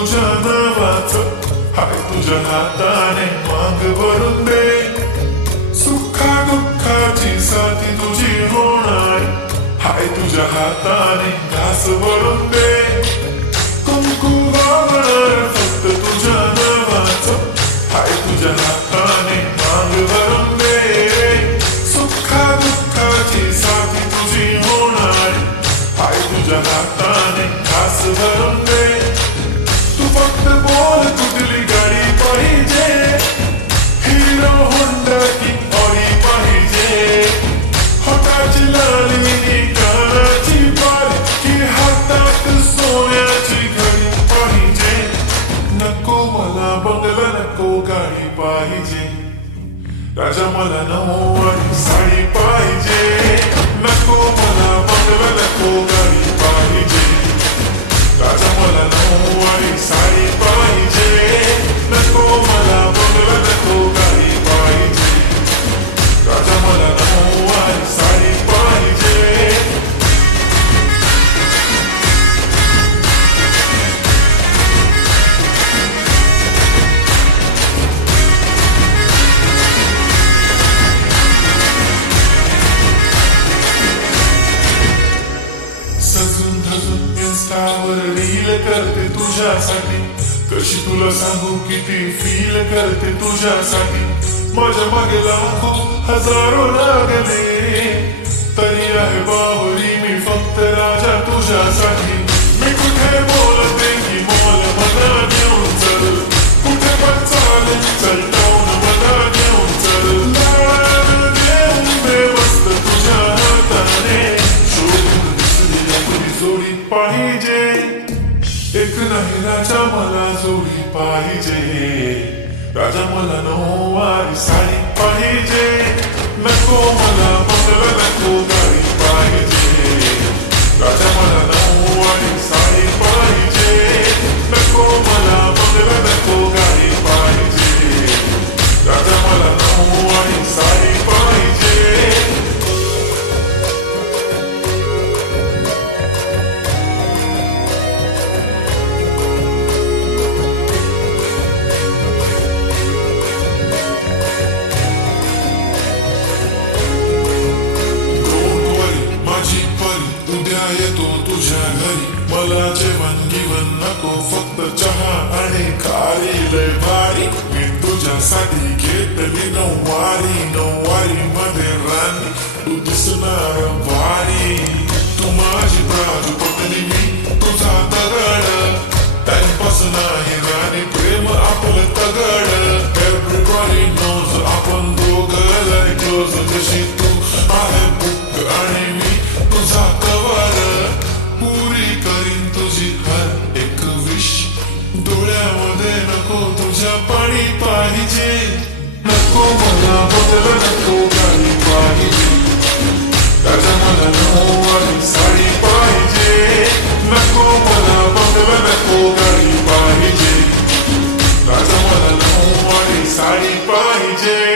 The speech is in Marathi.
तुझ्या नावाच हाय तुझ्या हाताने माग भरून दे सुखा दुःखाची साथी तुझी होणार हाय तुझ्या हाताने घास भरून दे कुंकू वावणार फक्त तुझ्या नावाच हाय तुझ्या हाताने माग भरून दे सुखा दुःखाची साथी तुझी होणार हाय तुझ्या हाताने घास भरून दे मला नऊवारी साडी पाहिजे. करते तुझ्यासाठी. कशी तुला सांगू किती फील करते तुझ्यासाठी. माझ्या मागे लाखो हजारो लागले तरी आहे बावरी मी फक्त राजा तुझ्यासाठी. राजा मला जोडी पाहिजे. राजा मला नऊवारी साडी पाहिजे. नको मला आणि खारी लय भारी मी तुझ्यासाठी घेतली नऊवारी नऊवारी मध्ये राणी तू दिसणार भारी तू माझी बाजू पत्नी मी तुझा दगड टाइमपास नाही राणी प्रेम आपलं तगड एव्हरीबॉडी नोज आपण दोघं लय क्लोज जशी पाहिजे नको मला बदल नको गाडी पाहिजे राजा मला नऊवारी साडी पाहिजे नको मला बंगला नको गाडी पाहिजे राजा मला नऊवारी साडी पाहिजे